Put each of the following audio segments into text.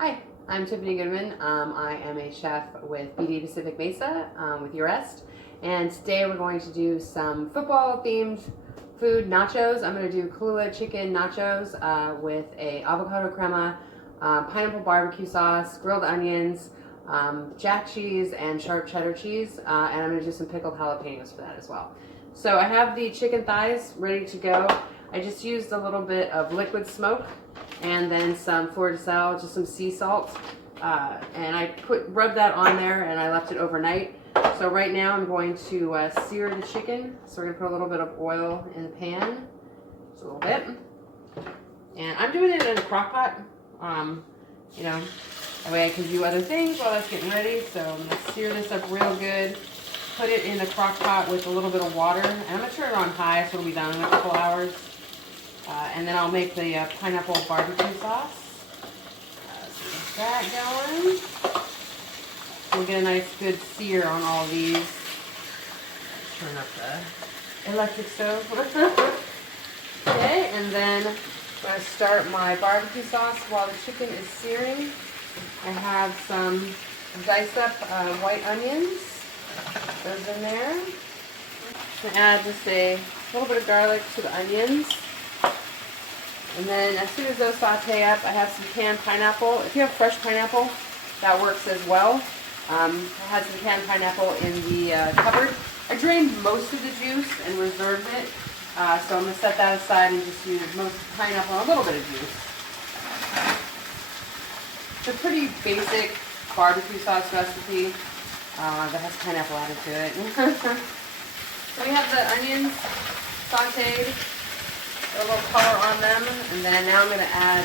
Hi, I'm Tiffany Goodman. I am a chef with BD Pacific Mesa with Your Rest, and today we're going to do some football-themed food nachos. I'm going to do Kahlua chicken nachos with a avocado crema, pineapple barbecue sauce, grilled onions, jack cheese, and sharp cheddar cheese, and I'm going to do some pickled jalapenos for that as well. So I have the chicken thighs ready to go. I just used a little bit of liquid smoke and then some fleur de sel, just some sea salt, and I rubbed that on there and I left it overnight. So right now I'm going to sear the chicken. So we're gonna put a little bit of oil in the pan, just a little bit, and I'm doing it in a crock pot. You know, that way I can do other things while that's getting ready. So I'm gonna sear this up real good. Put it in the crock pot with a little bit of water, and I'm gonna turn it on high so it'll be done in a couple hours. And then I'll make the pineapple barbecue sauce. So get that going. We'll get a nice good sear on all of these. Turn up the electric stove. Okay, and then I'm going to start my barbecue sauce while the chicken is searing. I have some diced up white onions. Those in there. I'm going to add just a little bit of garlic to the onions. And then as soon as those saute up, I have some canned pineapple. If you have fresh pineapple, that works as well. I had some canned pineapple in the cupboard. I drained most of the juice and reserved it. So I'm going to set that aside and just use most of the pineapple and a little bit of juice. It's a pretty basic barbecue sauce recipe that has pineapple added to it. So we have the onions sauteed. A little color on them, and then now I'm going to add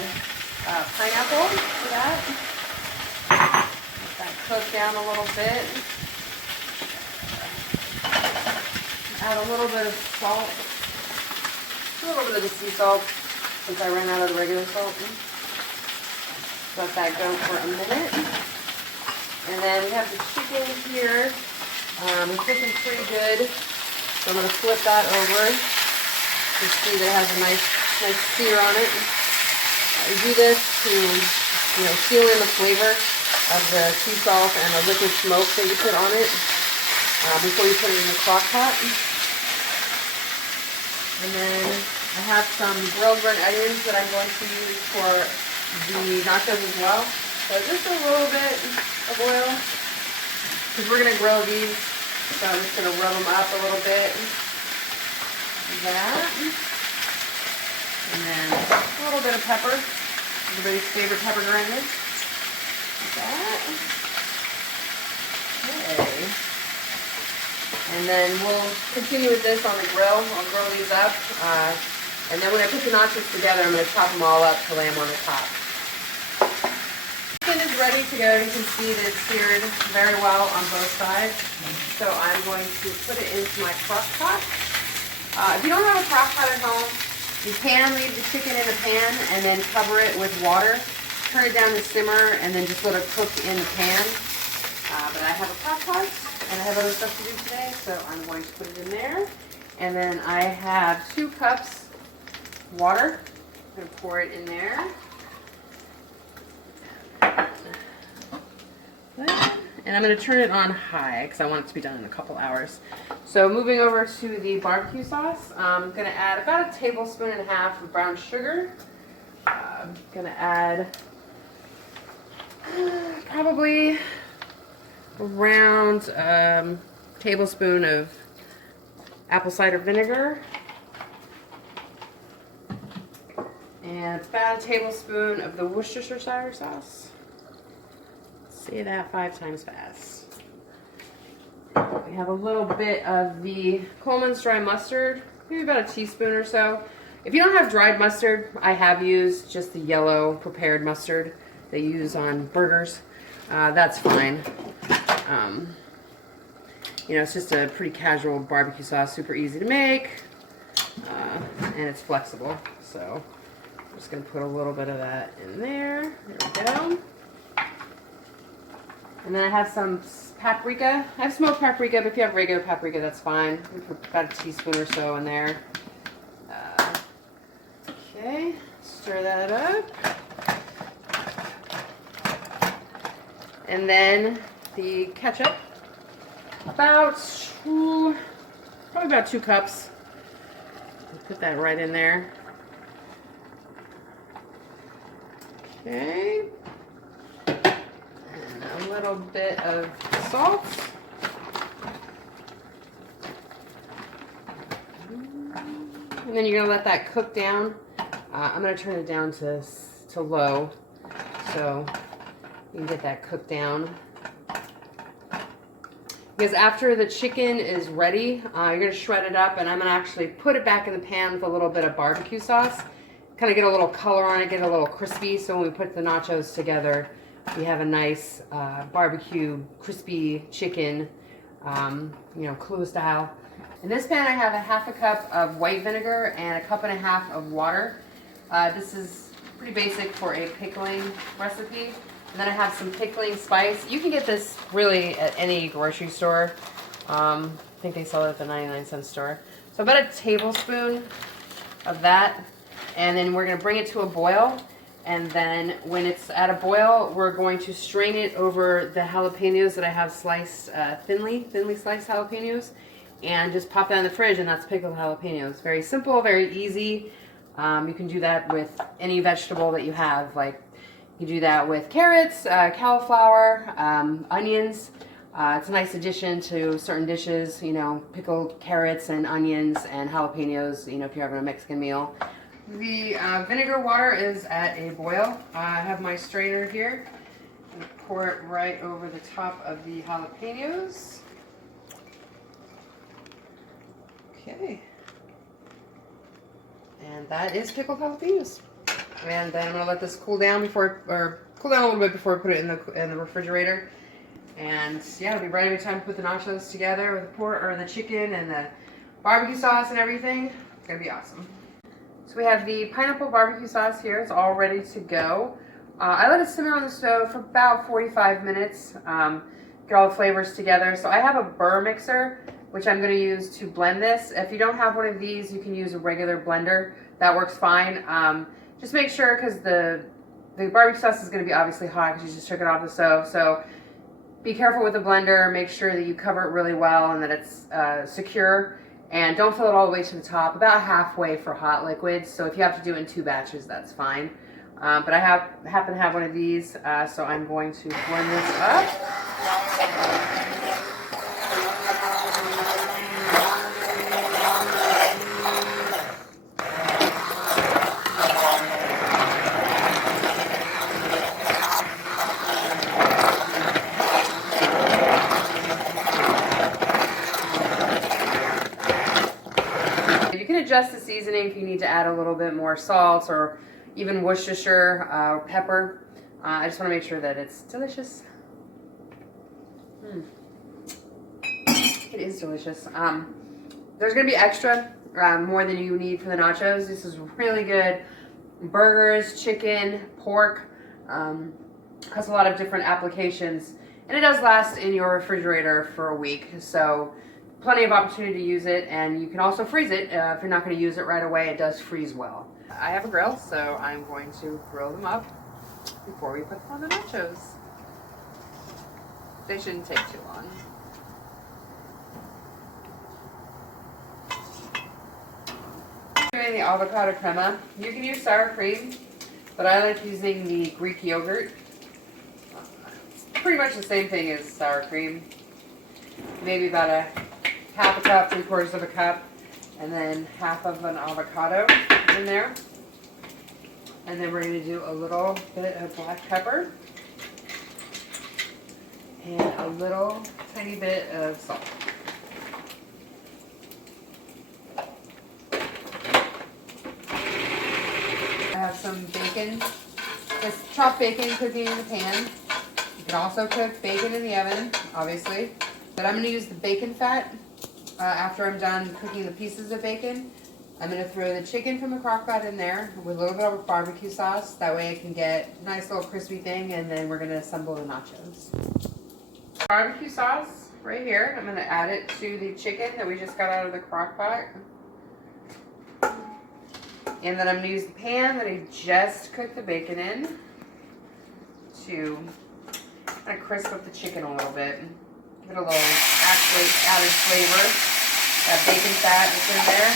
pineapple to that. Let that cook down a little bit. Add a little bit of salt, a little bit of the sea salt since I ran out of the regular salt. Let that go for a minute. And then we have the chicken here. It's cooking pretty good, so I'm going to flip that over. You see that it has a nice sear on it. You do this to, seal in the flavor of the sea salt and the liquid smoke that you put on it before you put it in the crock pot. And then I have some grilled red onions that I'm going to use for the nachos as well. So just a little bit of oil, because we're going to grill these. So I'm just going to rub them up a little bit. That, and then a little bit of pepper, everybody's favorite pepper grinder. That. Okay. And then we'll continue with this on the grill. I'll grill these up, and then when I put the nachos together, I'm going to chop them all up to lay them on the top. Chicken is ready to go. You can see that it's seared very well on both sides. So I'm going to put it into my crock pot. If you don't have a crock pot at home, you can leave the chicken in a pan and then cover it with water. Turn it down to simmer and then just let it cook in the pan. But I have a crock pot and I have other stuff to do today, so I'm going to put it in there. And then I have 2 cups water. I'm going to pour it in there. And I'm going to turn it on high because I want it to be done in a couple hours. So moving over to the barbecue sauce, I'm going to add about 1.5 tablespoons of brown sugar. I'm going to add probably around a tablespoon of apple cider vinegar. And about 1 tablespoon of the Worcestershire sauce. Say that 5 times fast. We have a little bit of the Coleman's dry mustard, maybe about 1 teaspoon or so. If you don't have dried mustard, I have used just the yellow prepared mustard they use on burgers. That's fine. It's just a pretty casual barbecue sauce, super easy to make, and it's flexible. So I'm just going to put a little bit of that in there. There we go. And then I have some paprika. I have smoked paprika, but if you have regular paprika, that's fine. We put about 1 teaspoon or so in there. Okay, stir that up. And then the ketchup, about probably about 2 cups. Put that right in there. Okay. And a little bit of salt. And then you're gonna let that cook down. I'm gonna turn it down to low, so you can get that cooked down. Because after the chicken is ready, you're gonna shred it up, and I'm gonna actually put it back in the pan with a little bit of barbecue sauce. Kind of get a little color on it, get it a little crispy, so when we put the nachos together, we have a nice barbecue, crispy chicken, you know, Kahlua style. In this pan, I have a 1/2 cup of white vinegar and a 1.5 cups of water. This is pretty basic for a pickling recipe. And then I have some pickling spice. You can get this really at any grocery store. I think they sell it at the 99-cent store. So about a tablespoon of that. And then we're gonna bring it to a boil. And then when it's at a boil, we're going to strain it over the jalapenos that I have sliced thinly sliced jalapenos. And just pop that in the fridge, and that's pickled jalapenos. Very simple, very easy. You can do that with any vegetable that you have. Like, you do that with carrots, cauliflower, onions. It's a nice addition to certain dishes, you know, pickled carrots and onions and jalapenos, you know, if you're having a Mexican meal. The vinegar water is at a boil. I have my strainer here. I'm going to pour it right over the top of the jalapenos. Okay. And that is pickled jalapenos. And then I'm gonna let this cool down cool down a little bit before I put it in the refrigerator. And yeah, it'll be right every time to put the nachos together with the pork or the chicken and the barbecue sauce and everything. It's gonna be awesome. So we have the pineapple barbecue sauce here. It's all ready to go. I let it simmer on the stove for about 45 minutes. Get all the flavors together. So I have a burr mixer, which I'm going to use to blend this. If you don't have one of these, you can use a regular blender. That works fine. Just make sure, because the barbecue sauce is going to be obviously hot because you just took it off the stove. So be careful with the blender. Make sure that you cover it really well and that it's secure. And don't fill it all the way to the top, about halfway for hot liquids. So if you have to do it in 2 batches, that's fine. But I happen to have one of these, so I'm going to blend this up. You can adjust the seasoning if you need to add a little bit more salt or even Worcestershire pepper. I just want to make sure that it's delicious. It is delicious. There's going to be extra, more than you need for the nachos. This is really good. Burgers, chicken, pork. Has a lot of different applications. And it does last in your refrigerator for a week. So plenty of opportunity to use it. And you can also freeze it. If you're not going to use it right away, it does freeze well. I have a grill, so I'm going to grill them up before we put them on the nachos. They shouldn't take too long. Doing the avocado crema. You can use sour cream, but I like using the Greek yogurt. It's pretty much the same thing as sour cream. Maybe about a 1/2 cup, 3/4 cup, and then half of an avocado in there. And then we're going to do a little bit of black pepper and a little tiny bit of salt. I have some bacon, just chopped bacon cooking in the pan. You can also cook bacon in the oven, obviously, but I'm going to use the bacon fat after I'm done cooking the pieces of bacon. I'm going to throw the chicken from the crock pot in there with a little bit of barbecue sauce. That way it can get a nice little crispy thing, and then we're going to assemble the nachos. Barbecue sauce right here. I'm going to add it to the chicken that we just got out of the crock pot. And then I'm going to use the pan that I just cooked the bacon in to I'm gonna crisp up the chicken a little bit. Give it a little actually added flavor. That bacon fat that's in there.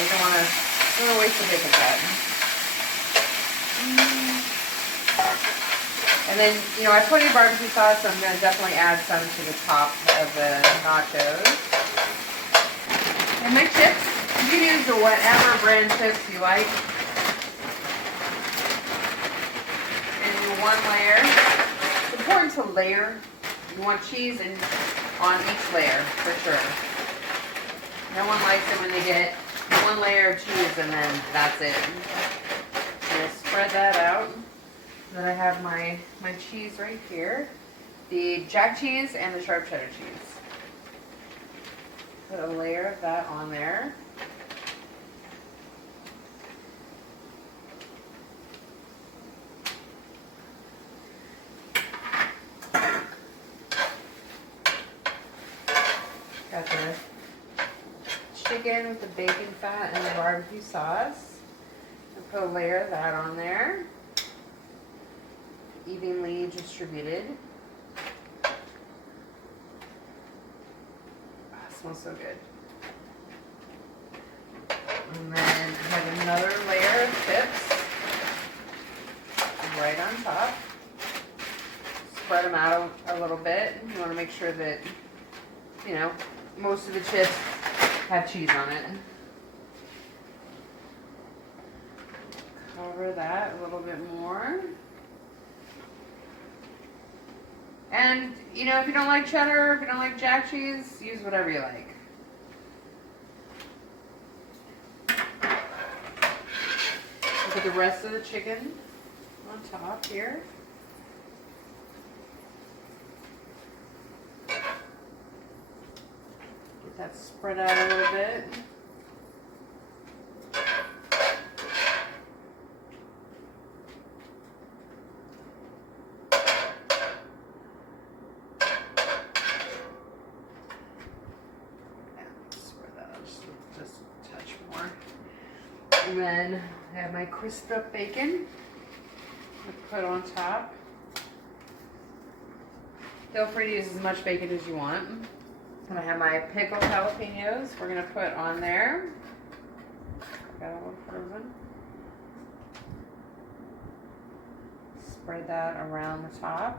You don't want to waste the bacon fat. And then, you know, I put in barbecue sauce, so I'm going to definitely add some to the top of the nachos. And my chips, you can use the whatever brand chips you like. And do one layer. It's important to layer. You want cheese on each layer, for sure. No one likes it when they get one layer of cheese and then that's it. I'm going to spread that out. Then I have my cheese right here. The jack cheese and the sharp cheddar cheese. Put a layer of that on there. Got the chicken with the bacon fat and the barbecue sauce. I'll put a layer of that on there. Evenly distributed. Oh, it smells so good. And then I have another layer of chips right on top. Spread them out a little bit. You want to make sure that, you know, most of the chips have cheese on it. Cover that a little bit more. And, you know, if you don't like cheddar, if you don't like jack cheese, use whatever you like. Put the rest of the chicken on top here. Get that spread out a little bit. And then I have my crisped up bacon to put on top. Feel free to use as much bacon as you want. And I have my pickled jalapenos we're going to put on there. Got a little frozen. Spread that around the top.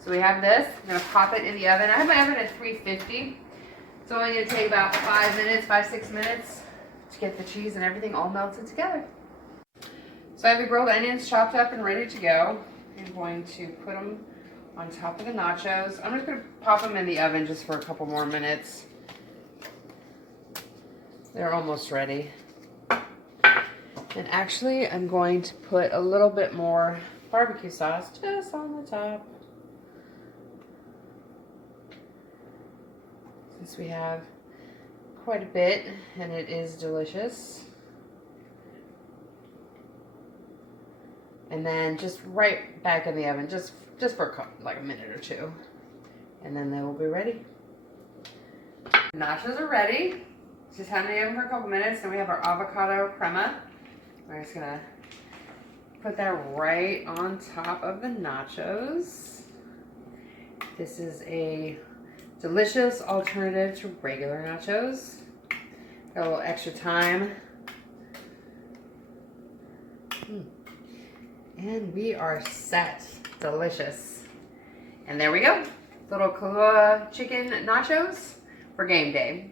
So we have this. I'm going to pop it in the oven. I have my oven at 350. It's only going to take about 5 minutes, 5-6 minutes to get the cheese and everything all melted together. So I have the grilled onions chopped up and ready to go. I'm going to put them on top of the nachos. I'm just going to pop them in the oven just for a couple more minutes. They're almost ready. And actually, I'm going to put a little bit more barbecue sauce just on the top. Since we have quite a bit and it is delicious. And then just right back in the oven, just for like a minute or two. And then they will be ready. Nachos are ready. Just have them in the oven for a couple minutes. Then we have our avocado crema. We're just gonna put that right on top of the nachos. This is a delicious alternative to regular nachos. Got a little extra time. And we are set. Delicious. And there we go. Little Kahlua chicken nachos for game day.